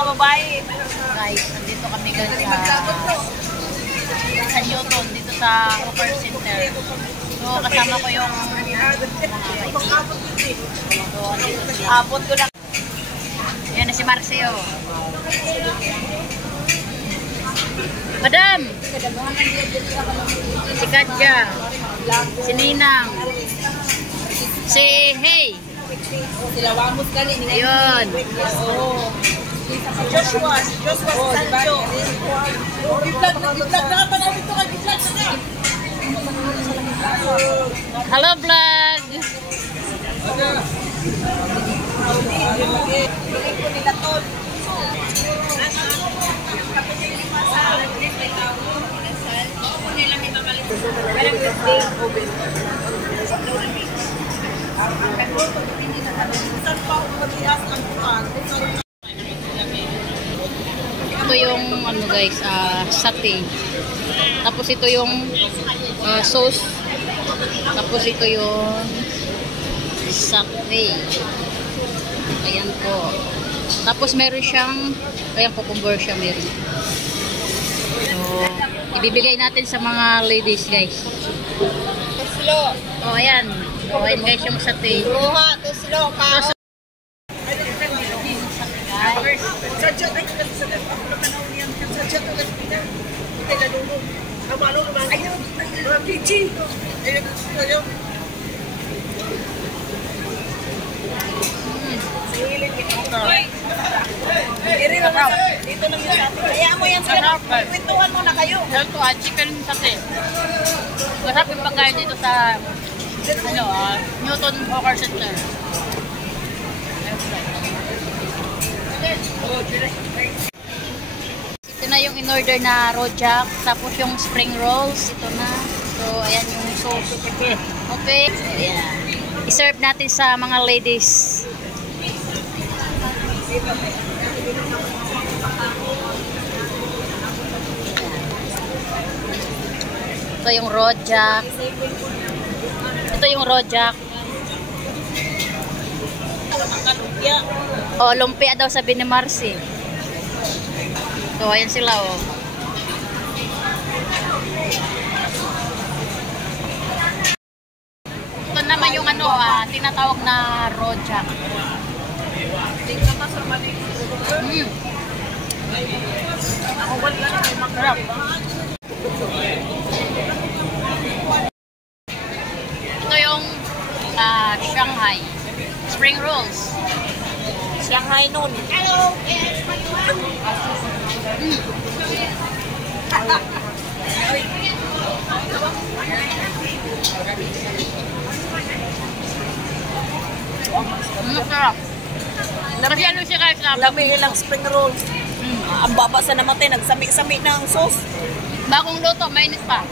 mga babae. Guys, nandito kami guys sa Newton, dito sa Hawker Center. So, kasama ko yung Abot ko na. yan na si Marcio. Madam! Si Katja. Si Ninang. Si Hey. Sila Wamos kali. Ayun. Joshua Sancho. Gitlag na pa namin ito. Gitlag na. Hello vlog. Ito yung ano guys, satay. Tapos ito yung sauce. Tapos ito yung satay. Ayan po. Tapos meron siyang, ayan cucumber siya meron. So, ibibigay natin sa mga ladies guys. Slow. Oh, ayan. Oh, ayan guys yung satay. Kuha, to slow ka. Dito lang yung satay. Kaya mo yan sila. Kwentuhan mo na kayo. Ito chicken satay. Masarap yung pagkain dito sa Newton Hawker Center. Ito na yung in-order na rojak, tapos yung spring rolls, ito na. So, ayan yung sauce. Okay. So, ayan. I-serve natin sa mga ladies. Ito yung rojak. Ito yung rojak. Oh, lumpia daw sabi ni Marcy. So, ayan sila oh. Ito naman yung ano tinatawag na rojak. Masarap. Ito yung Shanghai spring rolls. Shanghai noon. Hello. Masarap. Kasi ano siya guys Lami ilang spring rolls. Ang baba sa namatay, nagsami-sami ng sauce. bagong luto, mainit pa.